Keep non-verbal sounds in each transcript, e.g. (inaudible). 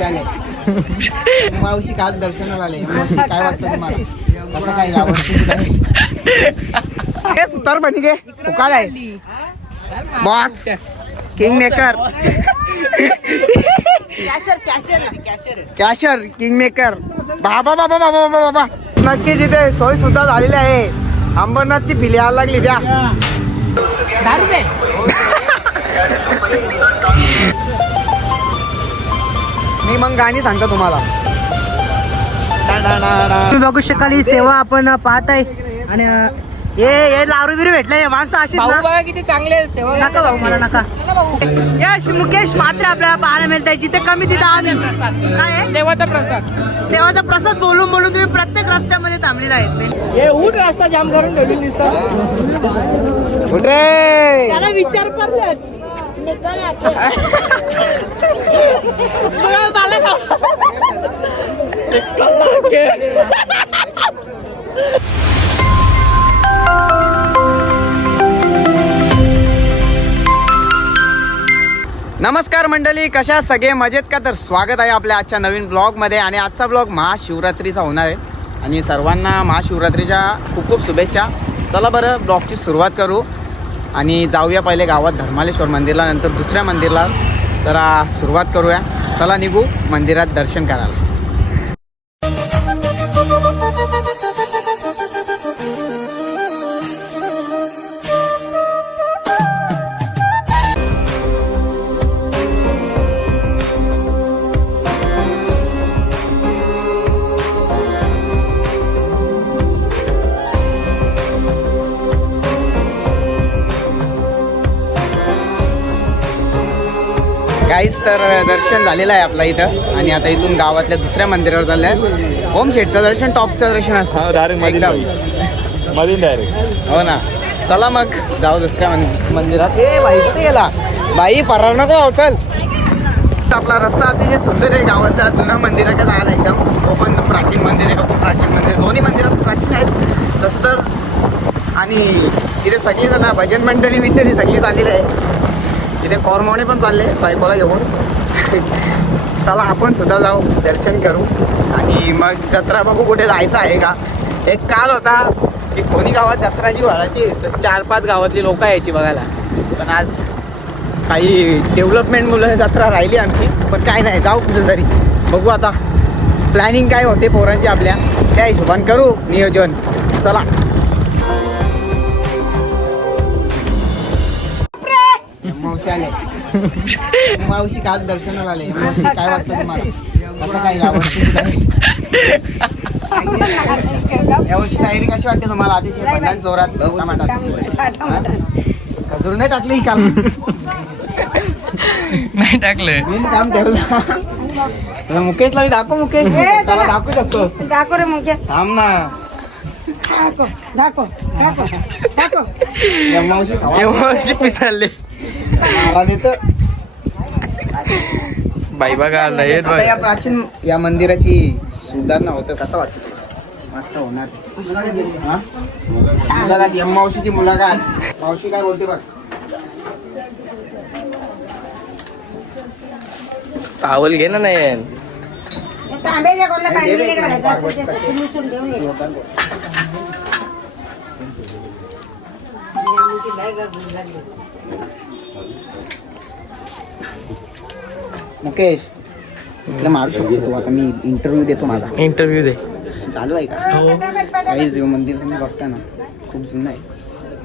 मावशी आले (laughs) मावशी काल दर्शनाला आले काय वाटतं तुम्हाला? कसं काय यावर्षी काय सुतार बनी गे. उकाळ आहे. Boss king maker कॅशर king maker बाबा बाबा बाबा बाबा बाबा नक्की जिथे सोय सुद्धा झालेली आहे. अंबरनाथची फिली यायला लागली द्या. मी मग गाणी सांगतो तुम्हाला. तुम्ही बघू शकाल ही सेवा आपण पाहत आहे आणि अं, हे हे लारू बिरू भेटले माणसं बघा किती चांगले सेवा. नका भाऊ मला नका. यश मुकेश मात्र आपल्याला पाहायला मिळत आहे जिथे कमी तिथे आम्ही काय आहे? देवाचा प्रसाद. देवाचा प्रसाद बोलून बोलून तुम्ही प्रत्येक रस्त्यामध्ये थांबलेला आहे. हे उठ रस्ता जाम करून ठेवली दिसत त्याला विचार करले नमस्कार मंडळी कशा सगळे मजेत का? तर स्वागत आहे आपल्या आजच्या नवीन ब्लॉगमध्ये आणि आजचा ब्लॉग महाशिवरात्रीचा होणार आहे. आणि सर्वांना महाशिवरात्रीच्या खूप खूप शुभेच्छा. चला बरं ब्लॉगची सुरुवात करू. आणि जाऊया पहिले गावात धर्मालेश्वर मंदिरला नंतर दुसऱ्या मंदिरला. जरा सुरुवात करूया. चला निघू मंदिरात दर्शन करायला. काहीच तर दर्शन झालेलं आहे आपल्या इथं. आणि आता इथून गावातल्या दुसऱ्या मंदिरावर चाललं आहे ओम शेठचं दर्शन टॉपचं दर्शन असतं. एकदम. मधून डायरेक्ट हो ना. चला मग जाऊ दुसऱ्या मंद- मंदिरात. ए बाई कुठे गेला? बाई परार नको हो, चल. आपला रस्ता अतिशय सुंदर आहे गावाचा जुनं मंदिराच्या जायला एकदम. पण प्राचीन मंदिर आहे प्राचीन मंदिर. दोन्ही मंदिरात प्राचीन आहेत. तसं तर आणि इथे सगळी जण भजन मंडळी बिंडळी सगळी चाललेली आहे तिथे कॉर्मोने पण चालले बायकोला घेऊन. चला आपण सुद्धा जाऊ दर्शन करू. आणि मग जत्रा बघू कुठे जायचं आहे का. एक काल होता की कोणी गावात जत्राची भरायची तर चार पाच गावातली लोक यायची बघायला. पण आज काही डेव्हलपमेंट मुलं जत्रा राहिली आमची पण काय नाही जाऊ कुठं तरी. बघू आता. प्लॅनिंग काय होते पोरांची आपल्या. त्या हिशोबान करू नियोजन. चला. मावशी आले. मावशी काल दर्शनाला आले. मावशी काय वाटतं तुम्हाला? कसं काय यावर्षी यावर्षी तयारी कशी वाटते तुम्हाला? अतिशय जोरात टमाटात हा? खजूर नाही टाकली काल. नाही टाकलं. मी काम ठेवलं. तुला मुकेशला मी दाखव मुकेश. त्याला दाखवू शकतोस. दाखव रे मुकेश. थांब ना. दाखव दाखव दाखव मावशी. एवढी पिसाळले. मारा देतं. बाई बघा लयत आता या प्राचीन या मंदिराची सुधारणा होतं कसं वाटतं तुला? मस्त होणार हा? मुलाखत एम मावशीची मुलाखत मावशी काय बोलते बघ पावल घे ना नाही तांब्याच्या कोणाला पाणी नाही घालायचं असं त्याचं तुम्ही देऊन मुकेश इकडे मारू शकतो तू. आता मी इंटरव्ह्यू देतो माझा. इंटरव्ह्यू दे. चालू आहे का? हो. काही जे मंदिर तुम्ही बघता ना. खूप जुनं आहे.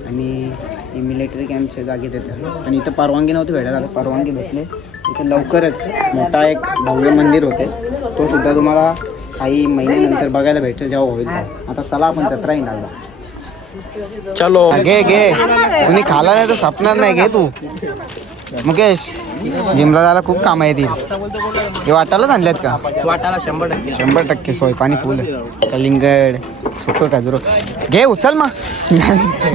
आणि हे मिलिटरी कॅम्पच्या जागेत येतं आणि इथं परवानगी नव्हती भेटत आता परवानगी भेटले. इथं लवकरच मोठा एक भव्य मंदिर होते. तो सुद्धा तुम्हाला काही महिन्यानंतर बघायला भेटेल जेव्हा होईल. आता चला आपण जत्रा येणार चलो। घे घे. कुणी खाला नाही तर सापणार नाही घे तू. मुकेश जिमला जायला खूप कामं येतील. हे वाटायलाच आणल्यात का? वाटाला शंभर टक्के. शंभर टक्के सोय पाणी फुल कलिंगड सुक खजूर. घे उचल मग.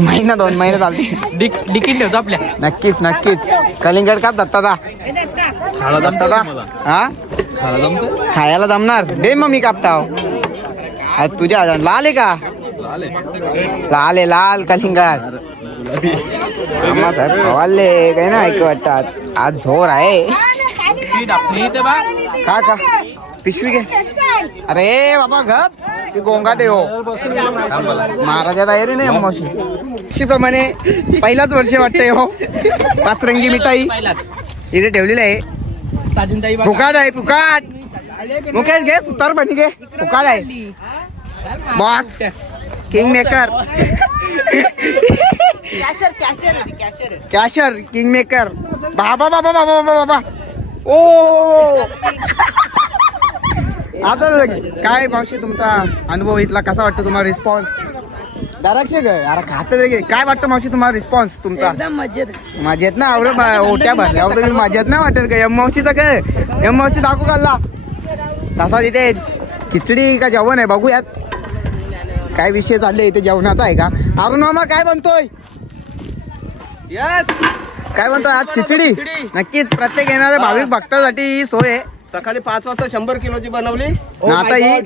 महिना दोन महिने चालते डिक डिकीन ठेवतो आपल्या. नक्कीच नक्कीच. कलिंगड काप दत्ता खाला दत्ता हा? खायला जमणार दे मग मी कापताव आज तुझ्या लाल आहे का? लाल. आहे लाल कलिंगड. खवाले काय ना ऐक वाटतात. आज झोर आहे. का का? पिशवी घे. अरे बाबा गप ती गोंगाट आहे हो. महाराजा तयारी नाही हो, अम्माशी अशीप्रमाणे पहिलाच वर्ष वाटतंय हो. पाचरंगी मिठाई. इथे ठेवलेली आहे. फुकाट आहे फुकाट. मुकेश घे सुतार बनी घे. फुकाट आहे. Boss. King maker cashier king maker बाबा बाबा बाबा बाबा बाबा. ओ आता. काय मावशी तुमचा अनुभव इथला कसा वाटतो तुम्हाला रिस्पॉन्स डायरेक्ट ग अरे खात काय वाटतं मावशी तुम्हाला रिस्पॉन्स तुमचा? मजेत. ना आवडं ओट्या भरल्या होत्या मी माझ्यात ना वाटेल का? एम मावशीचं काय एम मावशी दाखवू घालला तसा तिथे खिचडी का जेवण आहे बघूयात. काय विषय चालले इथे जेवणाचा आहे का? अरुण मामा काय बनतोय यस काय म्हणतोय? आज खिचडी? नक्कीच प्रत्येक येणाऱ्या भाविक भक्तासाठी ही सोय आहे. सकाळी पाच वाजता शंभर किलोची बनवली. ना आता ही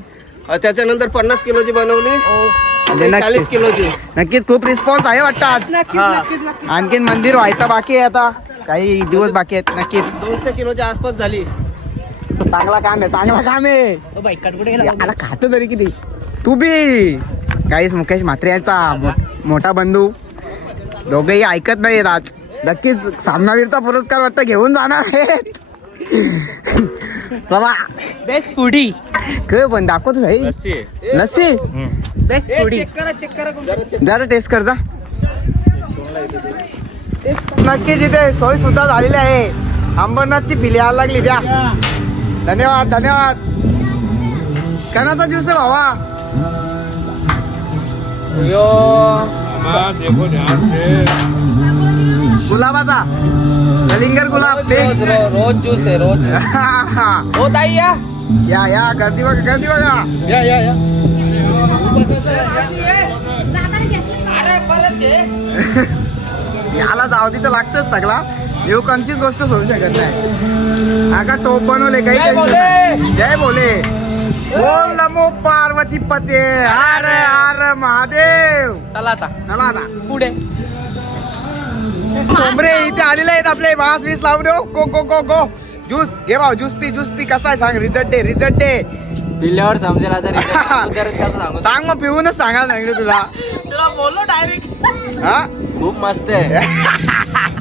त्याच्यानंतर पन्नास किलोची बनवली. आणि चाळीस नक्कीच. किलोची. नक्कीच खूप रिस्पॉन्स आहे वाटतं आज. हा. आणखीन मंदिर व्हायचं बाकी आहे आता. काही दिवस बाकी आहेत. नक्कीच. दोनशे किलोच्या आसपास झाली. चांगला काम आहे चांगला काम आहे. खात तरी किती? तू बी. काहीच मुकेश म्हात्रे यांचा मो- मोठा बंधू. दोघेही ऐकत नाहीत आज. नक्कीच सामनावीरचा पुरस्कार वाटतं घेऊन जाणार आहेत. चला. बेस्ट फुडी काय पण दाखवतो भाई लस्सी बेस्ट फुडी जरा टेस्ट कर जा. नक्कीच इथे सोय सुद्धा झालेली आहे. अंबरनाथची पिली यायला लागली. द्या. धन्यवाद धन्यवाद. कणाचा दिवस आहे भावा. गुलाबाचा. कलिंगर गुलाब. रोज ज्यूस आहे रोज. (laughs) हो ताई या. या या गर्दी बघा गर्दी बघा. या या या. (laughs) याला जाऊ तिथं लागतच सगळा. येऊ कोणचीच गोष्ट सोडू शकत नाही. आका टोप बनवले काही. जय बोले बोल नमो पार्वती पते. हर हर महादेव. चला आता. चला आता. पुढे. कोंबरे इथे आलेले आहेत आपले. मास वीस लावून देऊ. Go go go go juice. घे भाऊ ज्यूस पी ज्यूस पी. कसा आहे सांग. रिझल्ट दे रिझल्ट दे. पिल्ल्यावर समजेल आता result कसं सांगू? सांग मग पिऊनच सांगायला सांगितलं तुला. तुला बोललो डायरेक्ट हा? खूप मस्त आहे.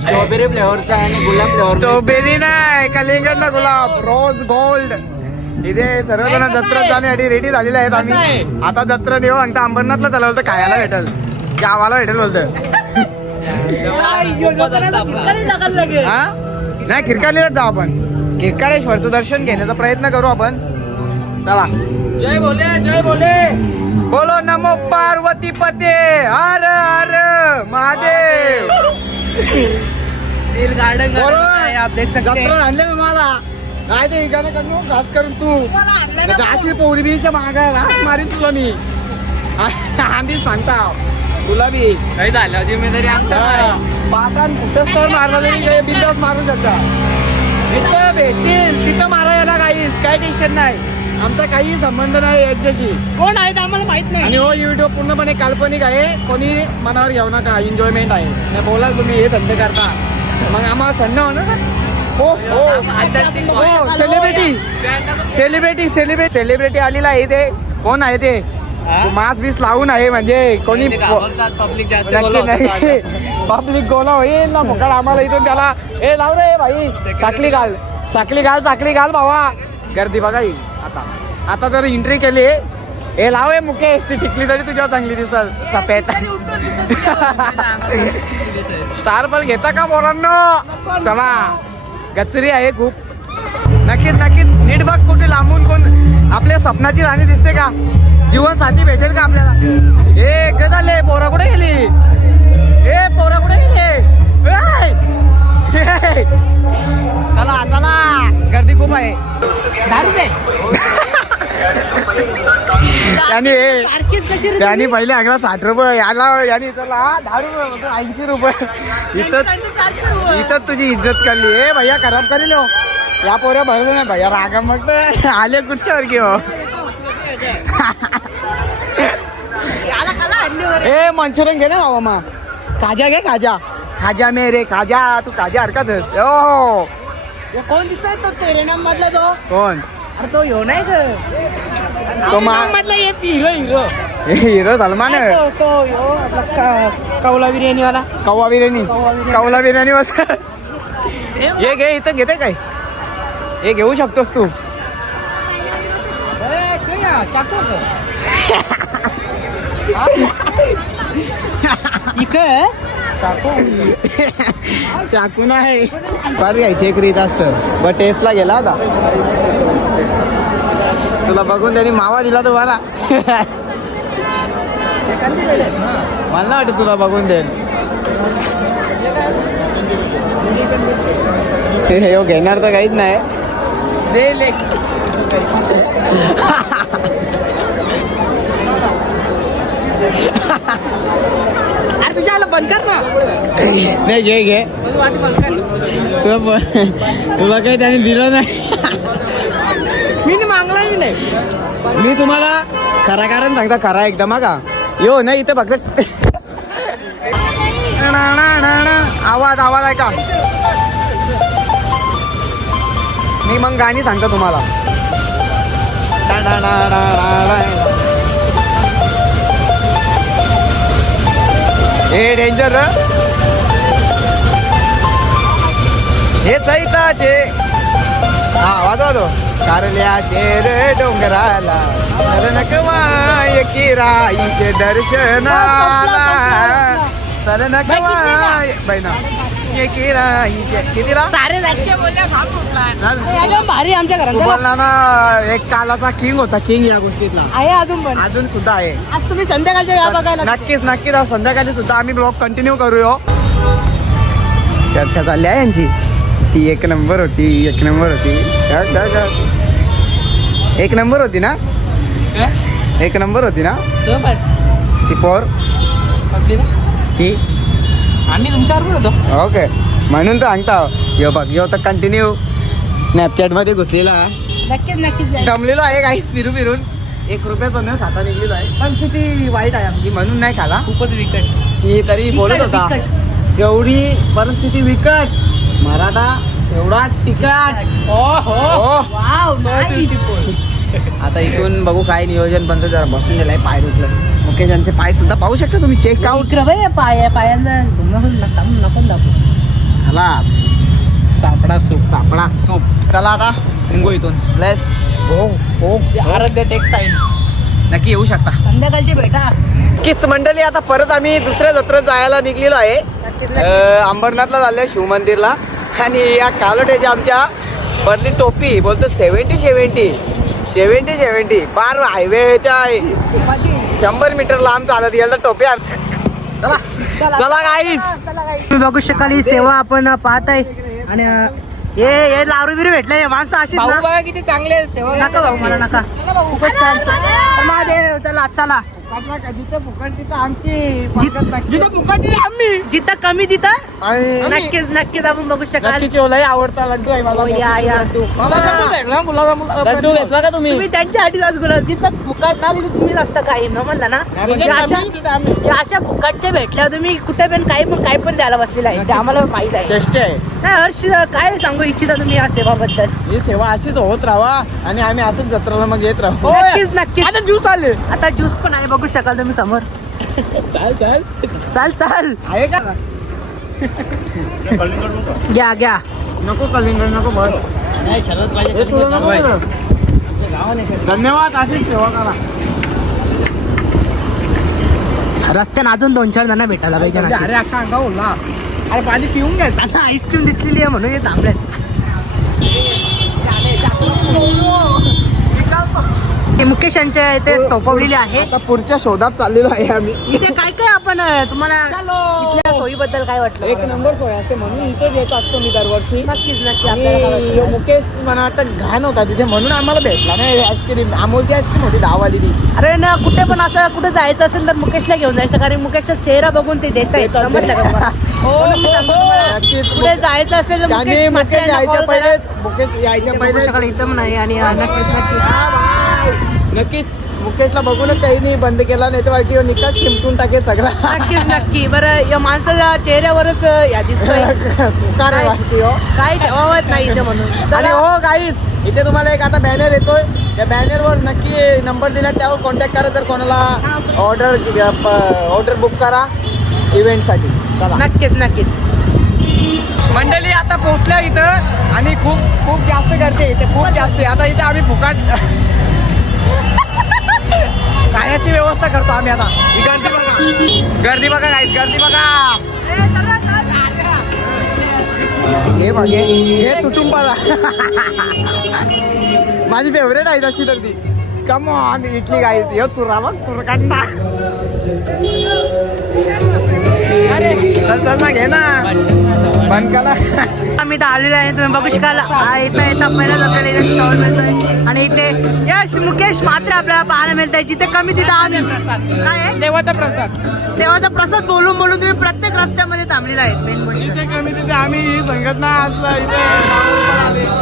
स्ट्रॉबेरी फ्लेवरचा आणि गुलाब फ्लेवर स्ट्रॉबेरी नाही कलिंगडला गुलाब. रोज गोल्ड इथे सर्वजण जत्रेत जाण्यासाठी रेडी झालेले आहेत? आम्ही. आता जत्रा नेऊ आणि अंबरनाथला त्याला बोलतं खायला भेटल. गावाला भेटेल बोलतं हा? नाही खिरकालीलाच जाऊ आपण. खिरकाळेश्वरचं दर्शन घेण्याचा प्रयत्न करू आपण. चला. जय बोले जय बोले बोलो नमो पार्वती पते. हर हर महादेव. गार्डन. आप देख सकते जत्रा हैं मला काय ते इकडे करू घास करून तू. घाशी पोरी बीच्या मागा घास मारीन तुला मी. आधी सांगता. तुला बी. काही झालं जिम्मेदारी आमच्या पाकान कुठंच तर मारला तरी काही बिंदास मारू शकता तिथं भेटतील तिथं मारा याला काहीच काय टेन्शन नाही. आमचा काही संबंध नाही याच्याशी. कोण आहेत आम्हाला माहीत नाही. आणि हो व्हिडिओ पूर्णपणे काल्पनिक आहे. कोणी मनावर घेऊ नका एन्जॉयमेंट आहे. नाही बोला तुम्ही हे धंदे करता. मग आम्हाला सन्न होणार. हो हो. हो सेलिब्रिटी सेलिब्रिटी सेलिब्रिटी सेलिब्रिटी आलेला आहे ते कोण आहे ते? मास बीस लावून आहे म्हणजे कोणी पब्लिक जास्त नक्की नाही. पब्लिक गोला होईल ना मोकळ आम्हाला इथून त्याला. ए लाव रे भाई. साखली घाल. साखली घाल साखली घाल भावा. गर्दी बघा ही. आता. आता तर एंट्री केली. ए लाव ए मुकेश. ती टिकली तरी तुझ्या चांगली दिसल. सफेद. स्टार बल (laughs) (laughs) घेता का पोरांनो? चला. गचरी आहे खूप. नक्कीच नक्कीच. नीट बघ कुठे लांबून कोण आपल्या स्वप्नाची राणी दिसते का? जीवन साथी भेटेल का आपल्याला? ए गजाले झाले पोरा कुठे गेली? ए पोरा कुठे गेली? चला चला. गर्दी खूप आहे. दहा रुपये (laughs) रे त्याने पहिले आगला साठ रुपये याला याने चला दहा रुपये ऐंशी रुपये. इथं. इथं तुझी इज्जत करली ए भैया खराब करेल हो. या पोऱ्या भरले नाही भैया रागा मग तर. आले कुठच्यावर की हो. याला कला आणली वर. ए मंचुरियन घे ना बाबा मग खाजा घे खाजा खाजा मेरे खाजा तू खाजा हरकत हो यो कोण दिसतोय तो तेरेनाम मधला तो? कोण? अरे तो ह्यो नाही ग. तो मा- मधला ये हिरो हिरो. (laughs) हिरो सलमान आहे तो तो ह्यो आपला का- कौला बिर्याणी वाला कौवा बिर्याणी. कौवा बिर्याणी. कौला बिर्याणी बस ये घे इथं घेते काय? हे घेऊ शकतोस तू. (laughs) इकडे चाकू नाही. (laughs) फार घ्यायची एक रीत असतं. बट टेस्टला गेला होता तुला बघून त्यांनी मावा दिला तुम्हाला मला. नाही वाटत तुला बघून देईल. हे घेणार तर काहीच नाही. दे ले. अरे तुझ्या आला बंद कर ना. नाही घे घे. तुला तुला काही त्याने दिलं नाही. नाही मी तुम्हाला खरा कारण सांगता खरा एकदम हा का यो नाही इथे फक्त आवाज आवाज आहे का मी मग गाणी सांगतो तुम्हाला. हे डेंजर हे सैताचे हा वाजवतो कारल्याचे रे डोंगराला. नकवाय किराईचे दर्शनाला. नकवाय बैना बोलले भारी आमच्या घरात. तुम्हाला ना एक कालाचा किंग होता किंग या गोष्टीतला. आहे अजून पण. अजून सुद्धा आहे. आज तुम्ही संध्याकाळच्या वेळा बघायला नक्कीच नक्कीच आज संध्याकाळी सुद्धा आम्ही ब्लॉग कंटिन्यू करूया. चर्चा चालली आहे यांची. ती एक नंबर होती एक नंबर होती. एक नंबर होती ना? एक नंबर होती ना? ती पोर? ती? आम्ही तुमच्यावर होतो. ओके. म्हणून तर सांगता यो बघ यो तर कंटिन्यू स्नॅपचॅटमध्ये घुसलेला आहे. नक्कीच नक्कीच दमलेलो आहे काहीच फिरू फिरून. एक रुपयाचं न खाता निघलेलो आहे. पण किती वाईट आहे आमची म्हणून नाही खाला. खूपच विकट. मी तरी बोलत होता. जेवढी परिस्थिती विकट मराठा एवढा टिकट. हो हो. हो. आता इथून बघू काय नियोजन बनतं जरा बसून गेलाय पाय दुखलं मुकेश यांचे पाय सुद्धा पाहू शकता तुम्ही चेक आउट इकडं बाई पाय पायांचा नको नको दाखवू खलास. सापडा सूप. सापडा सूप. चला आता निघू इथून. प्लस हो हो. आरोग्य टेक्सटाईल नक्की येऊ शकता. संध्याकाळची भेटा किस मंडळी आता परत आम्ही दुसऱ्या जत्रेत जायला निघलेलो आहे. अंबरनाथला झाले शिवमंदिरला आणि या कालोट्याच्या आमच्या बदली टोपी बोलतो सेव्हन्टी सेव्हन्टी सेव्हन्टी सेव्हन्टी पार हायवेच्या शंभर मीटर लांब चालत गेलं तर टोपी चला. चला. गाईस तुम्ही बघू शकाल ही सेवा आपण पाहत आहे आणि हे हे लारू बिरू भेटले. हे माणसं बघा किती चांगले सेवा नका भाऊ मला नका. खूपच छान. महादेव चला चला. जिथे कमी तिथं? आणि नक्कीच नक्कीच आपण बघू शकाल. नक्कीच एवढाही आवडता लड्डू आहे मला. हो, या, या. मला लड्डू. लड्डू घेतला का तुम्ही? आज गुलाब जिथं फुकट ना तिथे तुम्हीच असता काही न म्हणला ना. या अशा या अशा फुकटचे भेटल्यावर तुम्ही कुठे पण काही पण काही पण द्यायला बसलेला आहे. ते आम्हाला माहीत आहे. टेस्ट आहे. नाही हर्ष काय सांगू इच्छिता तुम्ही या सेवाबद्दल? ही सेवा अशीच होत राहा आणि आम्ही असंच जत्रेला मग येत राहू. नक्कीच नक्कीच. आता ज्यूस आले. आता ज्यूस पण आहे बघू शकाल तुम्ही समोर. चाल चाल. चाल चाल. आहे का? घ्या घ्या. नको कलिंगड नको ना? धन्यवाद अशीच सेवा करा. रस्त्याने अजून दोन चार जण भेटायला पाहिजे अरे. अख्खा अंगा ओला अरे पाणी पिऊन घ्यायचं आता आईस्क्रीम दिसलेली आहे म्हणून हे थांबलेत हे मुकेश यांच्या इथे सोपवलेली आहे आता पुढच्या शोधात चाललेलो आहे आम्ही इथे काय काय आपण अं, तुम्हाला इथल्या सोयीबद्दल काय वाटलं एक नंबर सोय असते म्हणून इथेच येत असतो मी दरवर्षी नक्कीच नक्की आणि आपल्याला काय यो वाटलं? मुकेश मला वाटतं घाण होता तिथे म्हणून आम्हाला भेटला नाही आईस्क्रीम अमोलची आईस्क्रीम होती दहावाली ती अरे ना कुठे पण असं कुठे जायचं असेल तर मुकेशला घेऊन जायचं कारण मुकेशचा चेहरा बघून ते देत आहेत देतात. समजलं का तुम्हाला? म्हणून मी सांगतो तुम्हाला, नक्कीच. कुठे जायचं असेल तर त्याने मुकेश मुकेश म्हात्रे यांना यायच्या call पहिले. मुकेश यायच्या पहिले शकाल इथं पण आहे आणि नक्कीच नक्कीच. मुकेशला बघूनच त्यांनी बंद केला नाही तर वाटते निकाल चिमटून टाकेल सगळा. नक्कीच नक्की. बरं या माणसाच्या चेहऱ्यावरच या दिसतोय. पुकार वाटते हो. काय ठेवावत नाही इथे म्हणून. (laughs) आणि चला. हो गाईज इथे तुम्हाला एक आता बॅनर येतोय. त्या बॅनरवर नक्की नंबर दिला त्यावर कॉन्टॅक्ट करा जर कोणाला ऑर्डर ऑर्डर बुक करा इव्हेंटसाठी चला. नक्कीच नक्कीच. मंडळी आता पोहोचल्या इथं आणि खूप खूप जास्त गर्दी आहे. इथे खूप जास्त आहे. आता इथे आम्ही फुकाट (laughs) खाण्याची व्यवस्था करतो आम्ही आता. ही गर्दी बघा. गर्दी बघा गाईज गर्दी बघा. हे बघ हे हे तुटुंबाला. माझी फेवरेट आहे तशी तर ती. कम ऑन इटली गाई ह्यो चुरा बघ चुरकांना चल चल ना घे ना. बंद करा. आम्ही इथं आलेलो आहे तुम्ही बघू शकाल. इथं येतं पहिल्याच आपल्याला इथे स्टॉल मिळतोय. आणि इथे यश मुकेश मात्र आपल्याला पाहायला मिळतंय. जिथे कमी तिथं आम्ही. काय आहे? देवाचा प्रसाद. देवाचा प्रसाद बोलून बोलून तुम्ही प्रत्येक रस्त्यामध्ये थांबलेला आहे. मेन गोष्ट. जिथे कमी तिथे आम्ही. ही संघटना आज इथे.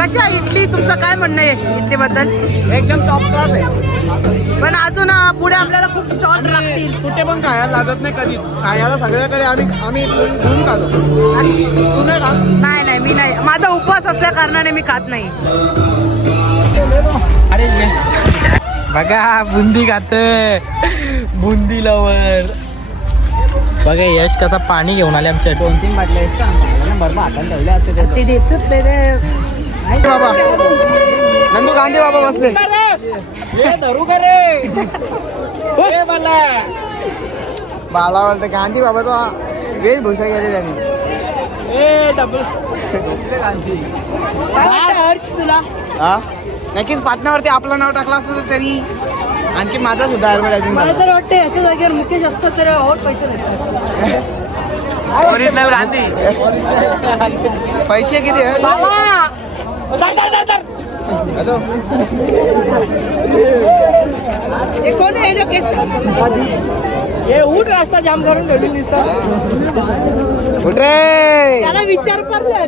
कशा इडली? तुमचं काय म्हणणं आहे इडली बद्दल एकदम टॉप क्लास आहे. पण अजून पुढे आपल्याला खूप स्टॉल लागतील. कुठे पण खायला लागत नाही कधीच. खायला सगळ्याकडे आम्ही आम्ही घेऊन खातो. तू नाही खात? नाही नाही मी नाही. माझा उपवास असल्या कारणाने मी खात नाही. अरे बघा बुंदी खात बुंदी लवर बघा यश कसा पाणी घेऊन आले आमच्या दोन तीन बाटल्या बरोबर हातात ठेवल्या असते ते देतात. बाबा. नंदू गांधी बाबा बसले. धरू का रे? बाला बोलते गांधी बाबा तो वेशभूषा गेले त्यांनी. तुला? हा? नक्कीच पाटण्यावरती आपलं नाव टाकलं असतं तर तरी आणखी माझा सुद्धा मला तर वाटतं याच्या जागेवर मुकेश असतात तर और पैसे ओरिजिनल (laughs) गांधी. पैसे किती कोण आहे? जो केस हे उठ रस्ता जाम करून ठेवली नुसतं उठ रे. त्याला विचार करलं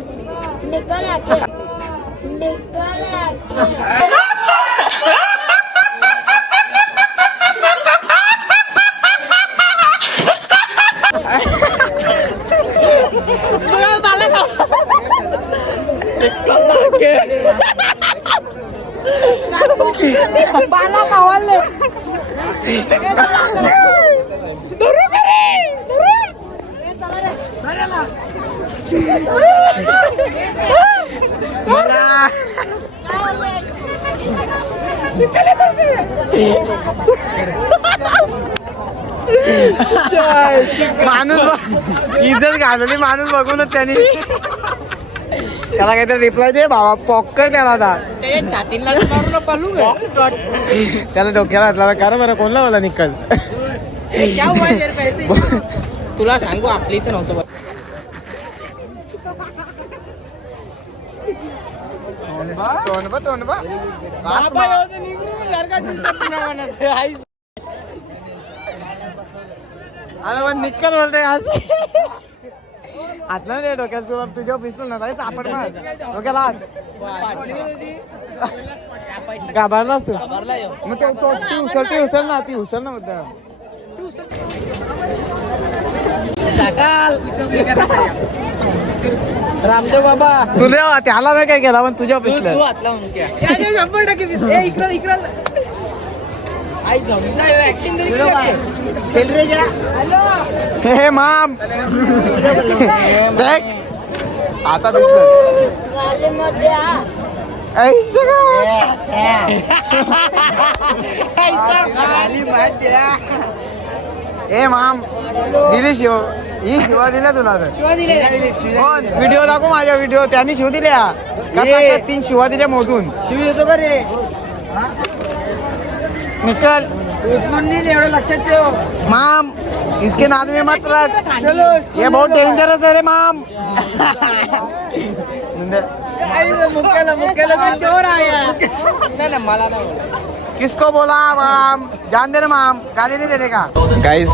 निकल आके निकल आके बाला मावाले मला माणूस इज्जत घालवली माणूस बघूनच त्यांनी. त्याला काहीतरी रिप्लाय दे बाबा पॉक्कर त्याला आता त्याला डोक्याला हातला करा बरं कोणला मला निकल? तुला सांगू आपली इथं नव्हतं बघ. तोंड बा तोंड बा अरे पण निक्कल बोलते आज. हातला नाही डोक्यात तुला तुझ्या पिस्तूल ना जायचं आपण मग डोक्याला हात. घाबरलास तू? मग तो- तो- ती उचल ती उचल ना ती उचल ना मुद्दा रामदेव बाबा. तुला त्याला नाही काय केला पण तुझ्या तू हात घ्या शंभर टक्के इकडं इकडं. हे माम. देख. आता दिसलं गाले मध्ये आ ए माम. दिली शिव. ही शिवा दिल्या तुला तर. व्हिडिओ दाखव माझ्या व्हिडिओ त्यांनी शिव दिल्या. तीन शिवा दिल्या मोजून शिव येतो का रे? निकल. एवढं लक्षात ठेव माम इसके नाद में मत रख। ये बहुत डेंजरस है रे माम। मुक्याला मुक्याला चोर आहे किसको बोला माम? जान दे माम. गाडी नाही देणे का. गाईस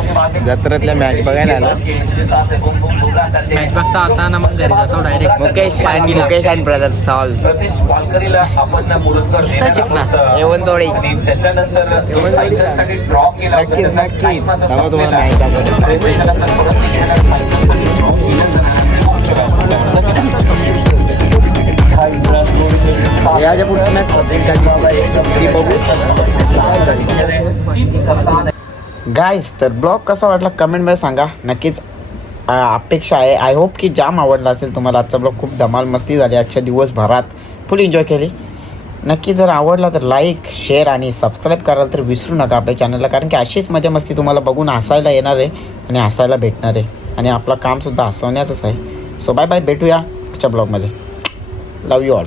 जत्रेतल्या मॅच बघायला आलं. मॅच बघता आता ना मग घरी जातो direct Mukesh Mukesh and brother solve आला होता. येवन जोडी. आणि त्याच्यानंतर सायकलसाठी ड्रॉ केला नक्कीच तुम्हाला मॅच आहे. दाखवतो. त्याला बघू गाईज तर ब्लॉग कसा वाटला कमेंटमध्ये सांगा. नक्कीच अपेक्षा आहे. आय होप की जाम आवडला असेल तुम्हाला. आजचा ब्लॉग खूप धमाल मस्ती झाली आजच्या दिवसभरात. फुल एन्जॉय केली. नक्की जर आवडला तर लाईक शेअर आणि सबस्क्राईब करायला तर विसरू नका आपल्या चॅनलला कारण की अशीच मजा मस्ती तुम्हाला बघून हसायला येणार आहे आणि हसायला भेटणार आहे. आणि आपलं कामसुद्धा हसवण्याचंच आहे. सो बाय बाय भेटूया पुढच्या ब्लॉगमध्ये लव यू ऑल